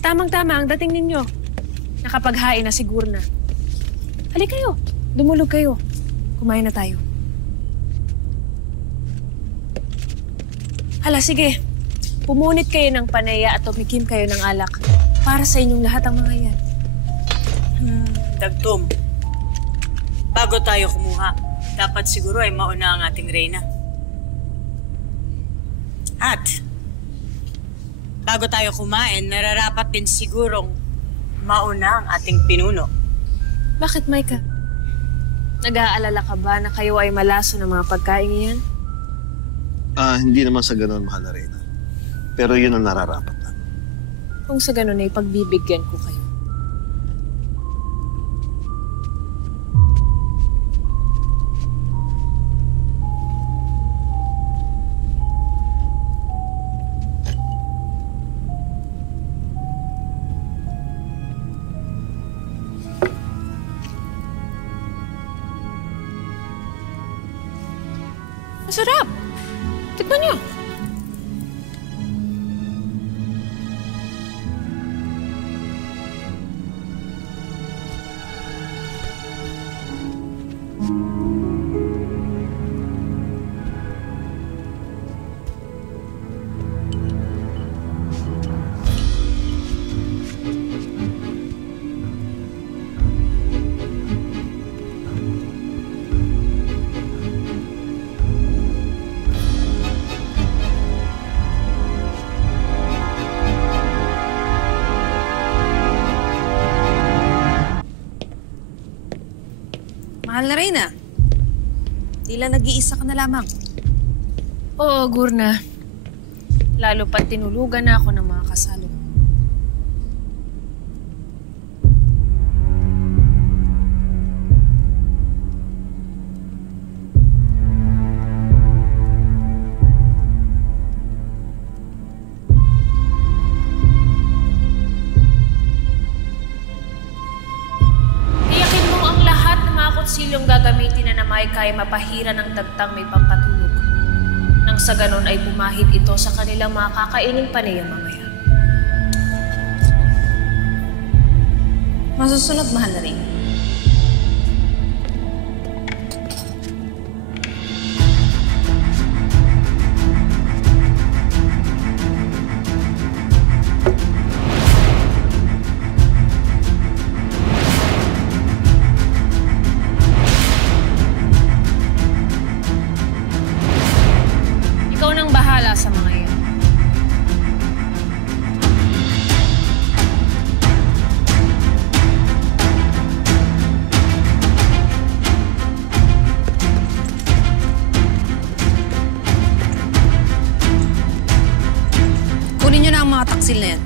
Tamang-tama ang dating ninyo. Nakapaghain na siguro na. Halika kayo. Dumulog kayo. Kumain na tayo. Hala, sige. Pumunit kayo ng paneya at tumikim kayo ng alak. Para sa inyong lahat ang mga yan. Dagtom. Bago tayo kumuha, dapat siguro ay mauna ang ating reyna. At bago tayo kumain, nararapat din sigurong mauna ang ating pinuno. Bakit, Micah? Nag-aalala ka ba na kayo ay malaso ng mga pagkain niyan? Hindi naman sa ganun, mahal na Reyna. Pero yun ang nararapat na. Kung sa ganun ay pagbibigyan ko kayo. Masarap! Tikman niyo! Mahal na Reyna. Tila nag-iisa ka na lamang. Oo, Gurna. Lalo pat tinulugan na ako ng mga kasalo. Silyong gagamitin na Micah ay mapahira ng tagtang may pampatulog. Nang sa ganon ay bumahid ito sa kanilang mga kakainin paneya mamaya. Masusunod, mahal na Reyna. Sa mga yan. Kunin niyo na ang mga taksil na yan.